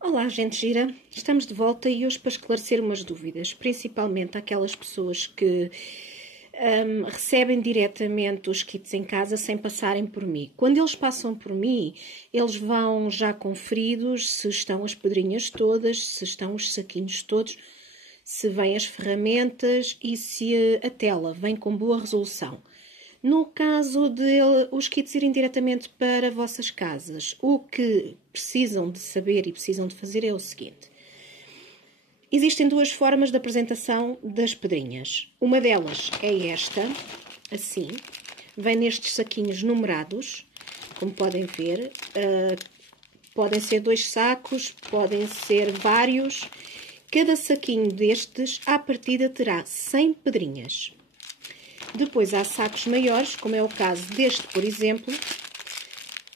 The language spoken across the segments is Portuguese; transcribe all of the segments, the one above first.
Olá, gente gira! Estamos de volta e hoje para esclarecer umas dúvidas, principalmente aquelas pessoas que recebem diretamente os kits em casa sem passarem por mim. Quando eles passam por mim, eles vão já conferidos se estão as pedrinhas todas, se estão os saquinhos todos, se vêm as ferramentas e se a tela vem com boa resolução. No caso de os kits irem diretamente para vossas casas, o que precisam de saber e precisam de fazer é o seguinte. Existem duas formas de apresentação das pedrinhas. Uma delas é esta, assim. Vem nestes saquinhos numerados, como podem ver. Podem ser 2 sacos, podem ser vários. Cada saquinho destes, à partida, terá 100 pedrinhas. Depois há sacos maiores, como é o caso deste, por exemplo.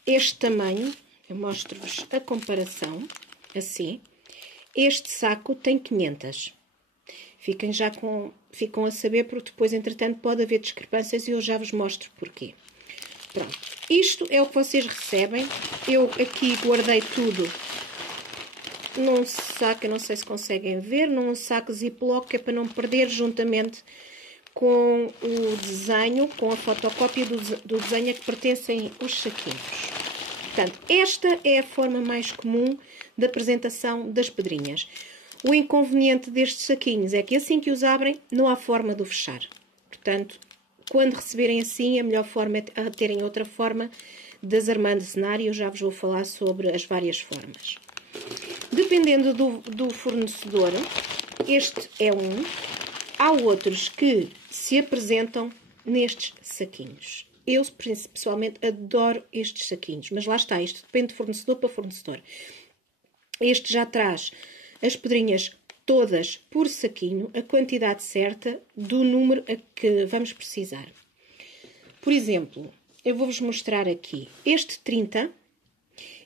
Este tamanho, eu mostro-vos a comparação, assim. Este saco tem 500. Ficam a saber, porque depois, entretanto, pode haver discrepâncias e eu já vos mostro porquê. Pronto, isto é o que vocês recebem. Eu aqui guardei tudo num saco, eu não sei se conseguem ver, num saco Ziploc, que é para não perder, juntamente com o desenho, com a fotocópia do desenho a que pertencem os saquinhos. Portanto, esta é a forma mais comum de apresentação das pedrinhas. O inconveniente destes saquinhos é que assim que os abrem, não há forma de o fechar. Portanto, quando receberem assim, a melhor forma é terem outra forma desarmando o cenário. Eu já vos vou falar sobre as várias formas. Dependendo do fornecedor, este é um. Há outros que se apresentam nestes saquinhos. Eu, pessoalmente, adoro estes saquinhos, mas lá está, isto depende de fornecedor para fornecedor. Este já traz as pedrinhas todas por saquinho, a quantidade certa do número a que vamos precisar. Por exemplo, eu vou-vos mostrar aqui. Este 30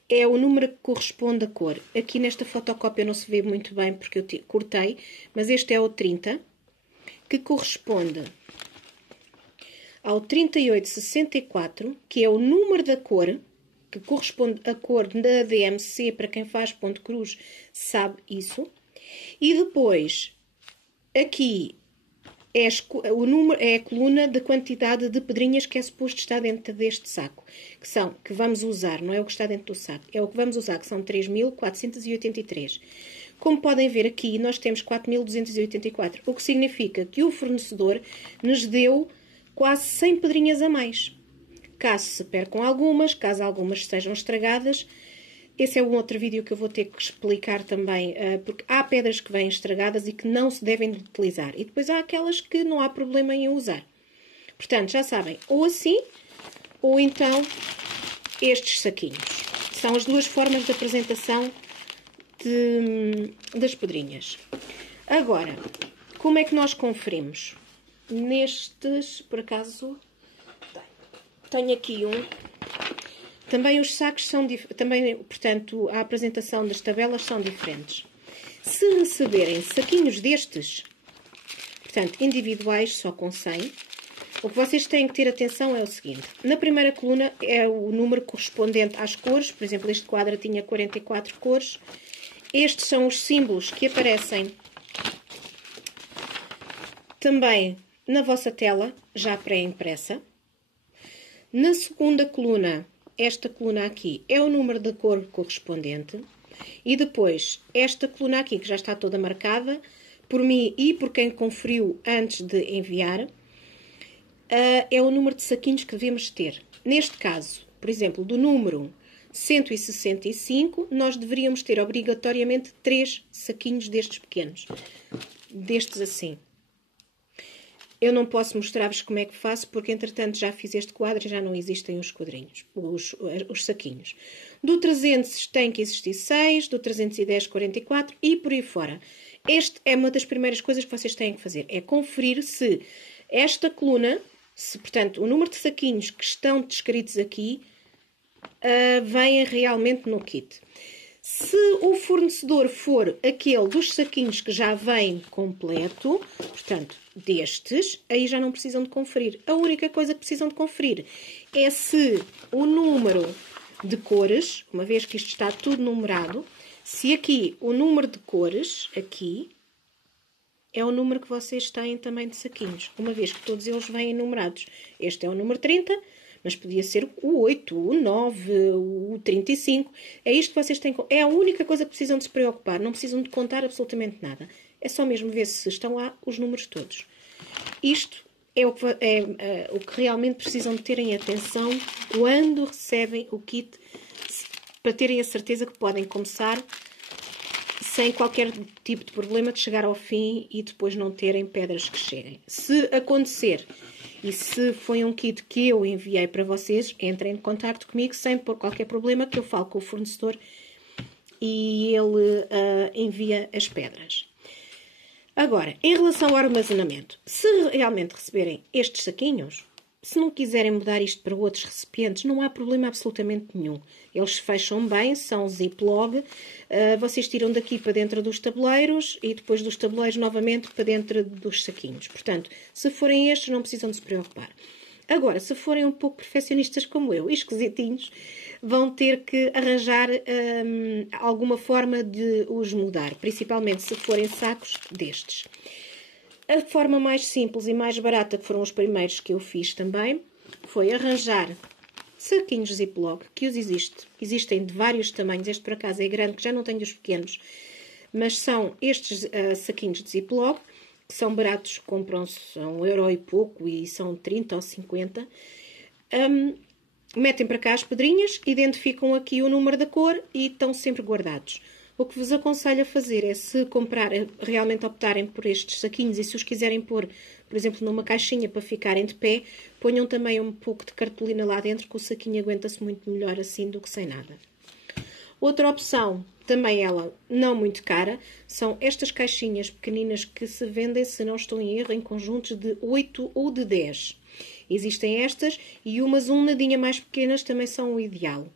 é o número que corresponde à cor. Aqui nesta fotocópia não se vê muito bem porque eu cortei, mas este é o 30. Que corresponde ao 3864, que é o número da cor, que corresponde à cor da DMC, para quem faz ponto cruz sabe isso. E depois, aqui o número é a coluna da quantidade de pedrinhas que é suposto estar dentro deste saco, que vamos usar, não é o que está dentro do saco, é o que vamos usar, que são 3.483. Como podem ver aqui, nós temos 4.284, o que significa que o fornecedor nos deu quase 100 pedrinhas a mais. Caso se percam algumas, caso algumas estejam estragadas, esse é um outro vídeo que eu vou ter que explicar também, porque há pedras que vêm estragadas e que não se devem utilizar. E depois há aquelas que não há problema em usar. Portanto, já sabem, ou assim, ou então estes saquinhos. São as duas formas de apresentação das pedrinhas. Agora, como é que nós conferimos? Nestes, por acaso, tenho aqui um. Também os sacos são diferentes, portanto, a apresentação das tabelas são diferentes. Se receberem saquinhos destes, portanto, individuais, só com 100, o que vocês têm que ter atenção é o seguinte. Na primeira coluna é o número correspondente às cores, por exemplo, este quadro tinha 44 cores. Estes são os símbolos que aparecem também na vossa tela, já pré-impressa. Na segunda coluna, esta coluna aqui é o número da cor correspondente. E depois, esta coluna aqui, que já está toda marcada, por mim e por quem conferiu antes de enviar, é o número de saquinhos que devemos ter. Neste caso, por exemplo, do número 165, nós deveríamos ter obrigatoriamente 3 saquinhos destes pequenos. Destes assim. Eu não posso mostrar-vos como é que faço, porque entretanto já fiz este quadro e já não existem os quadrinhos, os saquinhos. Do 300 tem que existir 6, do 310, 44 e por aí fora. Esta é uma das primeiras coisas que vocês têm que fazer, é conferir se esta coluna, portanto, o número de saquinhos que estão descritos aqui, vêm realmente no kit. Se o fornecedor for aquele dos saquinhos que já vem completo, portanto, destes, aí já não precisam de conferir. A única coisa que precisam de conferir é se o número de cores, uma vez que isto está tudo numerado, se aqui o número de cores, aqui, é o número que vocês têm também de saquinhos, uma vez que todos eles vêm numerados. Este é o número 30, mas podia ser o 8, o 9, o 35. É isto que vocês têm. É a única coisa que precisam de se preocupar. Não precisam de contar absolutamente nada. É só mesmo ver se estão lá os números todos. Isto é o que realmente precisam de terem atenção quando recebem o kit, para terem a certeza que podem começar sem qualquer tipo de problema de chegar ao fim e depois não terem pedras que cheguem. Se acontecer e se foi um kit que eu enviei para vocês, entrem em contato comigo sem pôr qualquer problema, que eu falo com o fornecedor e ele envia as pedras. Agora, em relação ao armazenamento, se realmente receberem estes saquinhos, se não quiserem mudar isto para outros recipientes, não há problema absolutamente nenhum. Eles fecham bem, são ziploc. Vocês tiram daqui para dentro dos tabuleiros e depois dos tabuleiros novamente para dentro dos saquinhos. Portanto, se forem estes, não precisam de se preocupar. Agora, se forem um pouco perfeccionistas como eu e esquisitinhos, vão ter que arranjar alguma forma de os mudar, principalmente se forem sacos destes. A forma mais simples e mais barata, que foram os primeiros que eu fiz também, foi arranjar saquinhos Ziploc, que existem de vários tamanhos. Este, por acaso, é grande, que já não tenho os pequenos, mas são estes saquinhos de Ziploc, que são baratos, compram-se a €1 e pouco e são 30 ou 50. Metem para cá as pedrinhas, identificam aqui o número da cor e estão sempre guardados. O que vos aconselho a fazer é, se realmente optarem por estes saquinhos e se os quiserem pôr, por exemplo, numa caixinha para ficarem de pé, ponham também um pouco de cartolina lá dentro, que o saquinho aguenta-se muito melhor assim do que sem nada. Outra opção, também ela não muito cara, são estas caixinhas pequeninas que se vendem, se não estou em erro, em conjuntos de 8 ou de 10. Existem estas e umas um nadinha mais pequenas também são o ideal.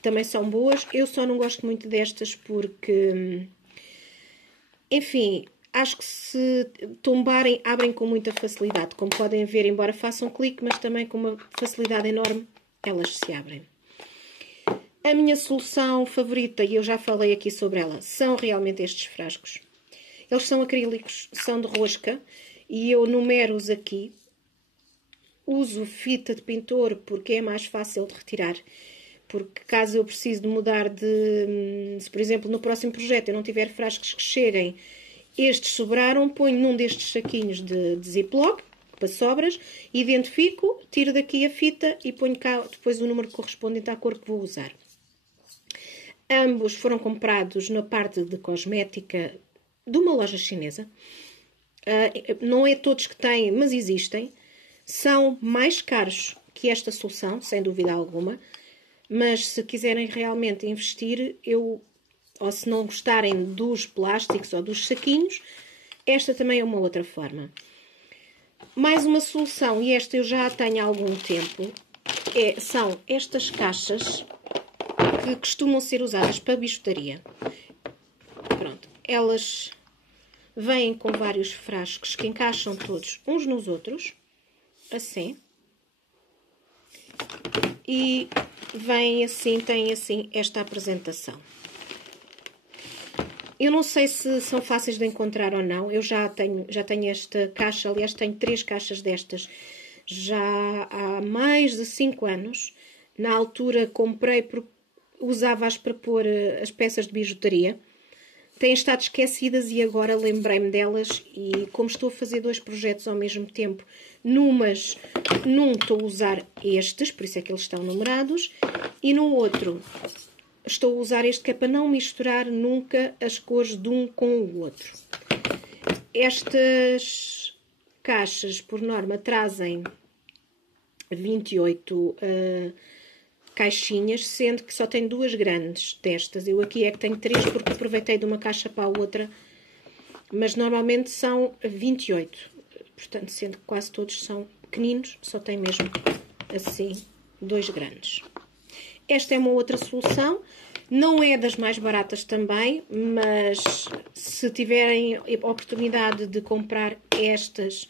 Também são boas, eu só não gosto muito destas porque, enfim, acho que se tombarem, abrem com muita facilidade. Como podem ver, embora façam clique, mas também com uma facilidade enorme, elas se abrem. A minha solução favorita, e eu já falei aqui sobre ela, são realmente estes frascos. Eles são acrílicos, são de rosca, e eu numero-os aqui. Uso fita de pintor porque é mais fácil de retirar. Porque caso eu precise de mudar se por exemplo no próximo projeto eu não tiver frascos que cheguem, estes sobraram, ponho num destes saquinhos de Ziploc, para sobras, identifico, tiro daqui a fita e ponho cá depois o número correspondente à cor que vou usar. Ambos foram comprados na parte de cosmética de uma loja chinesa. Não é todos que têm, mas existem. São mais caros que esta solução, sem dúvida alguma. Mas se quiserem realmente investir, ou se não gostarem dos plásticos ou dos saquinhos, esta também é uma outra forma. Mais uma solução, e esta eu já tenho há algum tempo, são estas caixas que costumam ser usadas para bijuteria. Pronto, elas vêm com vários frascos que encaixam todos uns nos outros, assim. E vem assim, tem assim esta apresentação. Eu não sei se são fáceis de encontrar ou não. Eu já tenho esta caixa, aliás tenho 3 caixas destas já há mais de 5 anos. Na altura comprei porque usava-as para pôr as peças de bijuteria. Têm estado esquecidas e agora lembrei-me delas, e como estou a fazer 2 projetos ao mesmo tempo, num estou a usar estes, por isso é que eles estão numerados, e no outro estou a usar este, que é para não misturar nunca as cores de um com o outro. Estas caixas, por norma, trazem 28 caixinhas, sendo que só tenho 2 grandes destas. Eu aqui é que tenho 3 porque aproveitei de uma caixa para a outra, mas normalmente são 28. Portanto, sendo que quase todos são pequeninos, só tem mesmo assim 2 grandes. Esta é uma outra solução, não é das mais baratas também, mas se tiverem a oportunidade de comprar estas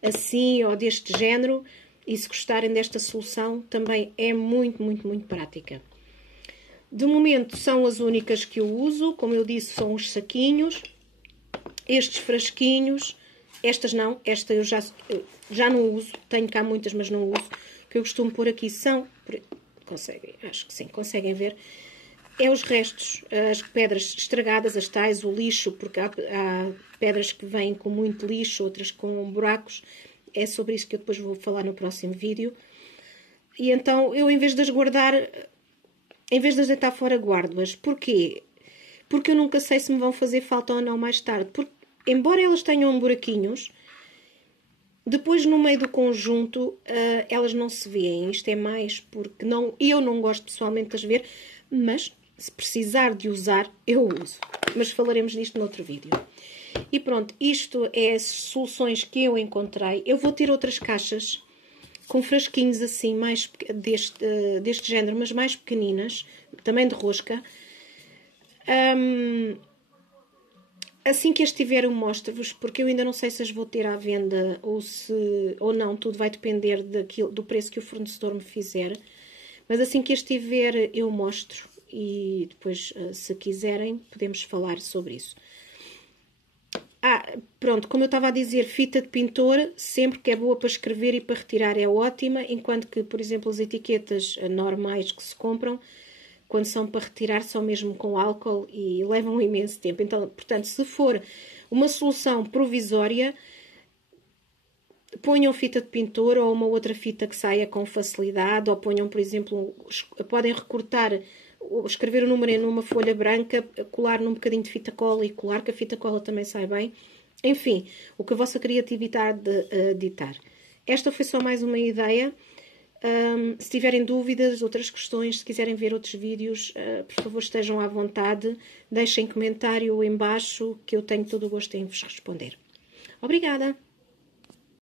assim ou deste género, e se gostarem desta solução, também é muito, muito, muito prática. De momento são as únicas que eu uso, como eu disse, são os saquinhos, estes frasquinhos, estas não, esta eu já não uso, tenho cá muitas, mas não uso. O que eu costumo pôr aqui são, conseguem, acho que sim, conseguem ver, é os restos, as pedras estragadas, as tais, o lixo, porque há pedras que vêm com muito lixo, outras com buracos, é sobre isso que eu depois vou falar no próximo vídeo. E então, eu em vez de as guardar, em vez de as deitar fora, guardo-as. Porquê? Porque eu nunca sei se me vão fazer falta ou não mais tarde. Porque, embora elas tenham buraquinhos, depois no meio do conjunto elas não se veem. Isto é mais porque eu não gosto pessoalmente de as ver, mas se precisar de usar, eu uso. Mas falaremos disto noutro vídeo. E pronto, isto é as soluções que eu encontrei. Eu vou ter outras caixas com frasquinhos assim, mais deste género, mas mais pequeninas, também de rosca. Assim que as tiver, eu mostro-vos, porque eu ainda não sei se as vou ter à venda ou não, tudo vai depender do preço que o fornecedor me fizer. Mas assim que as tiver, eu mostro e depois, se quiserem, podemos falar sobre isso. Pronto, como eu estava a dizer, fita de pintor, sempre que é boa para escrever e para retirar é ótima, enquanto que, por exemplo, as etiquetas normais que se compram, quando são para retirar, são mesmo com álcool e levam um imenso tempo. Então, portanto, se for uma solução provisória, ponham fita de pintor ou uma outra fita que saia com facilidade, ou ponham, por exemplo, podem recortar, escrever o número numa folha branca, colar num bocadinho de fita cola e colar, que a fita cola também sai bem. Enfim, o que a vossa criatividade ditar. Esta foi só mais uma ideia. Se tiverem dúvidas, outras questões, se quiserem ver outros vídeos, por favor estejam à vontade. Deixem comentário em baixo que eu tenho todo o gosto em vos responder. Obrigada!